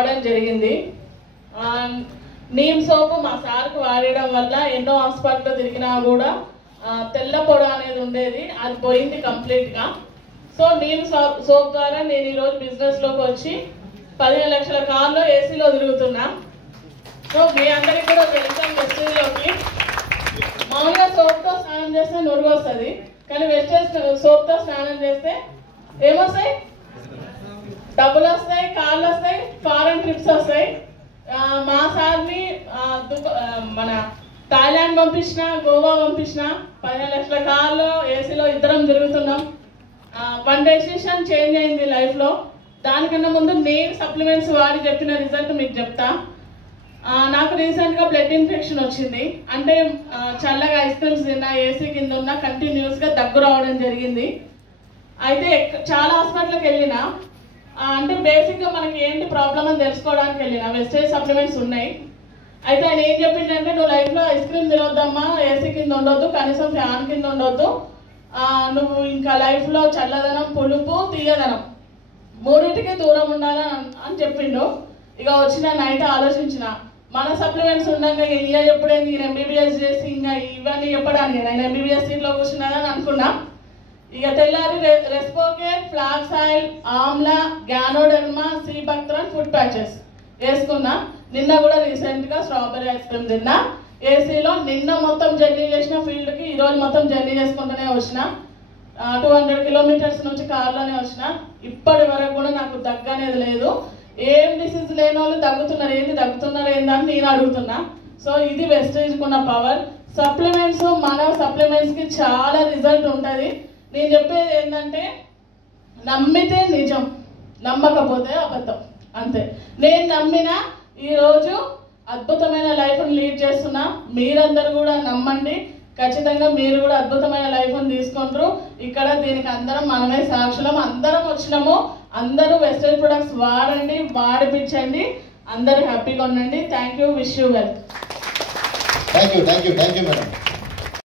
జరిగింది. నీమ్ సోపు మా సార్కి వాడడం వల్ల ఎన్నో హాస్పిటల్లో తిరిగినా కూడా తెల్ల పొడ అనేది ఉండేది, అది పోయింది కంప్లీట్గా. సో నీమ్ సోప్ ద్వారా నేను ఈరోజు బిజినెస్లోకి వచ్చి 15 లక్షల కార్లో ఏసీలో తిరుగుతున్నా. సో మీ అందరికీ కూడా వెల్కమ్ వెస్టేజ్లోకి. మామూలుగా సోప్తో స్నానం చేస్తే నురుగు వస్తుంది, కానీ వెస్టేజ్ సోప్తో స్నానం చేస్తే ఏమొస్తాయి? డబ్బులు వస్తాయి, కార్లు వస్తాయి, ఫారెన్ ట్రిప్స్ వస్తాయి. మా సార్ని మన థాయిలాండ్ పంపించిన, గోవా పంపించిన, 15 లక్షల కార్లో ఏసీలో ఇద్దరం తిరుగుతున్నాం. వన్ డెసిషన్ చేంజ్ అయింది లైఫ్లో. దానికన్నా ముందు నేను సప్లిమెంట్స్ వాడి చెప్పిన రిజల్ట్ మీకు చెప్తా. నాకు రీసెంట్గా బ్లడ్ ఇన్ఫెక్షన్ వచ్చింది. అంటే చల్లగా ఐస్ క్రీమ్స్ తిన్నా, ఏసీ కింద ఉన్నా కంటిన్యూస్గా దగ్గు రావడం జరిగింది. అయితే చాలా హాస్పిటల్కి వెళ్ళినా, అంటే బేసిక్గా మనకి ఏంటి ప్రాబ్లం అని తెలుసుకోవడానికి వెళ్ళిన వెస్టేజ్ సప్లిమెంట్స్ ఉన్నాయి. అయితే ఆయన ఏం చెప్పిందంటే, నువ్వు లైఫ్లో ఐస్ క్రీమ్ తినొద్దమ్మా, ఏసీ కింద ఉండొద్దు, కనీసం ఫ్యాన్ కింద ఉండొద్దు, నువ్వు ఇంకా లైఫ్లో చల్లదనం, పులుపు, తీయదనం మూడింటికి దూరం ఉండాలని అని చెప్పిండు. ఇక వచ్చిన నైట్ ఆలోచించిన, మన సప్లిమెంట్స్ ఉండగా ఇక ఎప్పుడైంది, నేను ఎంబీబీఎస్ చేసి ఇంకా ఇవన్నీ చెప్పడానికి నేను ఎంబీబీఎస్ సీట్లో కూర్చున్నానని అనుకున్నా. ఇక తెల్లారి రెస్పోకేట్, flax oil, amla, ganoderma, seabuckthorn food patches వేసుకున్నా. నిన్న కూడా రీసెంట్గా స్ట్రాబెర్రీ ఐస్ క్రీమ్ తిన్నా ఏసీలో. నిన్న మొత్తం జర్నీ చేసిన ఫీల్డ్కి, ఈరోజు మొత్తం జర్నీ చేసుకుంటూనే వచ్చిన. 200 కిలోమీటర్స్ నుంచి కార్లోనే వచ్చిన. ఇప్పటి వరకు కూడా నాకు దగ్గు అనేది లేదు. ఏం డిసీజ్ లేని వాళ్ళు దగ్గుతున్నారు ఏంది అని నేను అడుగుతున్నా. సో ఇది వెస్టేజ్కి ఉన్న పవర్. సప్లిమెంట్స్, మన సప్లిమెంట్స్కి చాలా రిజల్ట్ ఉంటుంది. నేను చెప్పేది ఏంటంటే, నమ్మితే నిజం, నమ్మకపోతే అబద్ధం, అంతే. నేను నమ్మిన ఈరోజు అద్భుతమైన లైఫ్ని లీడ్ చేస్తున్నా. మీరందరూ కూడా నమ్మండి, ఖచ్చితంగా మీరు కూడా అద్భుతమైన లైఫ్ని తీసుకుంటారు. ఇక్కడ దీనికి అందరం మనమే సాక్షులం. అందరం వచ్చినాము. అందరూ వెస్టేజ్ ప్రొడక్ట్స్ వాడండి, వాడిపించండి, అందరూ హ్యాపీగా ఉండండి. Thank you, wish you well. Thank you madam.